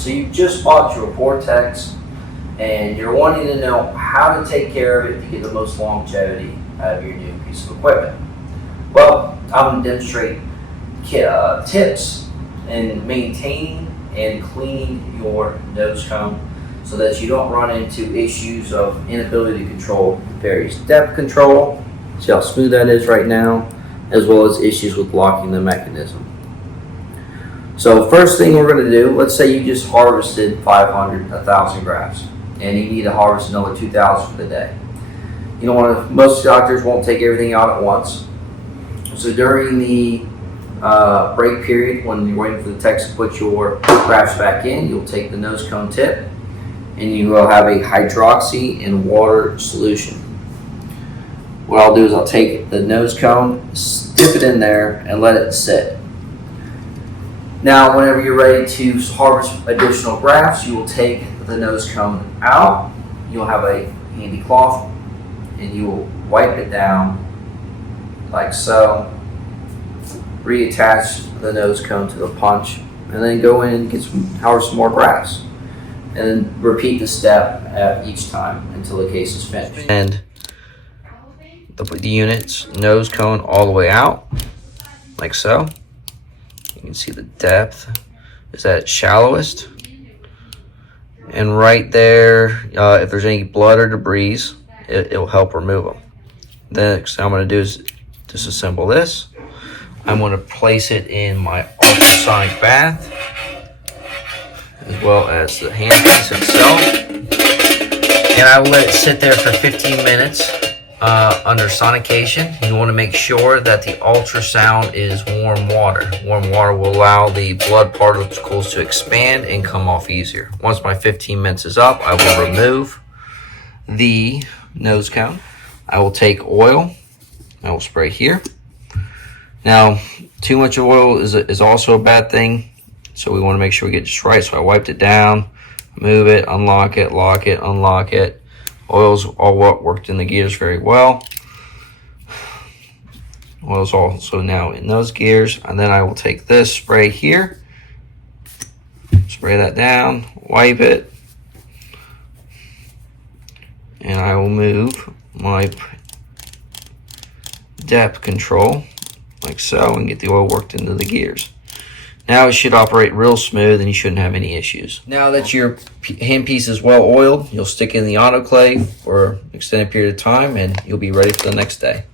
So you just bought your Vortex and you're wanting to know how to take care of it to get the most longevity out of your new piece of equipment. Well, I'm going to demonstrate tips in maintaining and cleaning your nose cone so that you don't run into issues of inability to control various depth control. See how smooth that is right now, as well as issues with locking the mechanism. So first thing we're going to do, let's say you just harvested 500, 1,000 grafts, and you need to harvest another 2,000 for the day. You don't want to, most doctors won't take everything out at once. So during the break period, when you're waiting for the techs to put your grafts back in, you'll take the nose cone tip and you will have a hydroxy and water solution. What I'll do is I'll take the nose cone, dip it in there, and let it sit. Now, whenever you're ready to harvest additional grafts, you will take the nose cone out. You'll have a handy cloth, and you will wipe it down like so. Reattach the nose cone to the punch, and then go in and harvest some more grafts. And then repeat the step at each time until the case is finished. And the unit's nose cone all the way out, like so. You can see the depth is at its shallowest. And right there, if there's any blood or debris, it'll help remove them. The next thing I'm going to do is disassemble this. I'm going to place it in my ultrasonic bath, as well as the handpiece itself. And I will let it sit there for 15 minutes under sonication. You want to make sure that the ultrasound is warm water. Warm water will allow the blood particles to expand and come off easier. Once my 15 minutes is up, I will remove the nose cone. I will take oil. I will spray here. Now, too much oil is also a bad thing, so we want to make sure we get just right. So I wiped it down, move it, unlock it, lock it, unlock it. Oil's all worked in the gears very well. Oil's also now in those gears, and then I will take this spray here, spray that down, wipe it, and I will move my depth control like so and get the oil worked into the gears. Now it should operate real smooth and you shouldn't have any issues. Now that your handpiece is well oiled, you'll stick it in the autoclave for an extended period of time and you'll be ready for the next day.